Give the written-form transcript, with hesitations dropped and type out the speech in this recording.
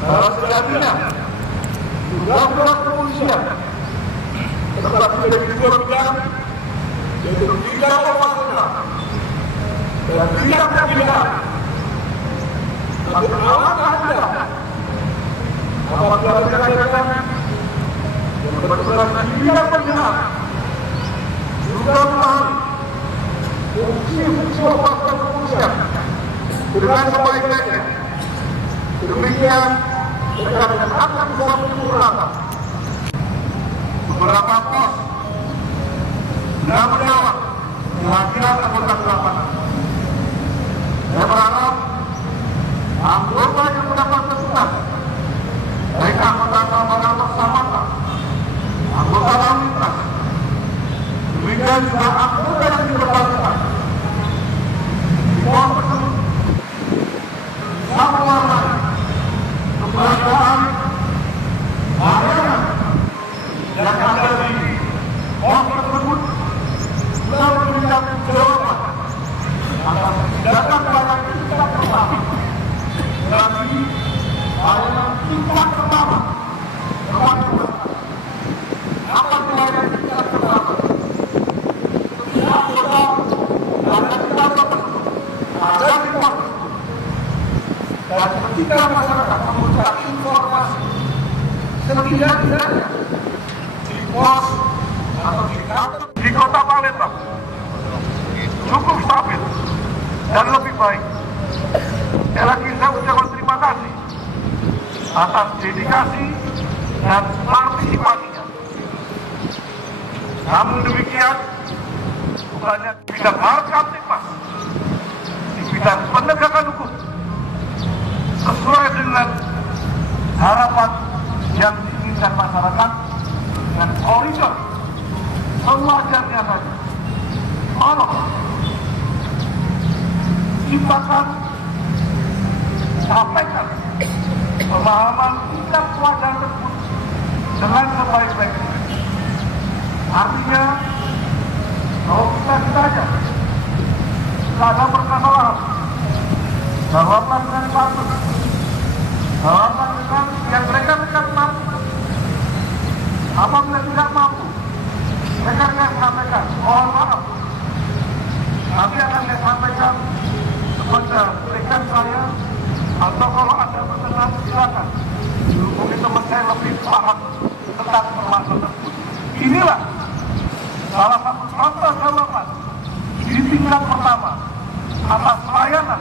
sejatinya tugas kepolisian terbagi menjadi dua bidang, yaitu bidang operasional dan bidang pembinaan. Tapi alangkah Anda apabila dikatakan yang berperan di bidang pembinaan juga memahami fungsi-fungsi operasional kepolisian dengan sebaik-baiknya. Demikian mereka akan bisa menyempurnakan beberapa pos dan menjawab kehadiran anggota di lapangan. Saya berharap anggota yang mendapat tugas, baik anggota keamanan persahabatan, anggota lalu lintas, demikian juga anggota yang diperbantukan di pos tersebut bisa mewarnai keberadaan layanan yang ada di pos tersebut, dan memberikan jawaban atas tindakan layanan tingkat pertama. Berarti layanan tingkat pertama kepada apa layanan tingkat pertama? Setiap anggota ada di kantor tersebut, ada di pos tersebut. Dan ketika masyarakat membutuhkan informasi, setidaknya di pos atau di kantor di Kota Palembang cukup stabil dan lebih baik. Sekali lagi saya ucapkan terima kasih atas dedikasi dan partisipasinya. Namun demikian, bukannya di bidang Harkamtipmas, di bidang penegakan hukum, sesuai dengan harapan yang diinginkan masyarakat dengan koridor sewajarnya saja. Tolong ciptakan, sampaikan pemahaman tingkat kewajaran tersebut dengan sebaik-baiknya. Artinya, kalau kita ditanya jika ada permasalahan, jawablah dengan patuh, jawablah dengan yang rekan-rekan mampu. Apabila tidak mampu, rekan-rekan sampaikan, mohon maaf, nanti akan saya sampaikan kepada rekan saya, atau kalau ada pertanyaan silakan hubungi teman saya lebih paham tentang permasalahan tersebut. Inilah salah satu contoh jawaban di tingkat pertama atas layanan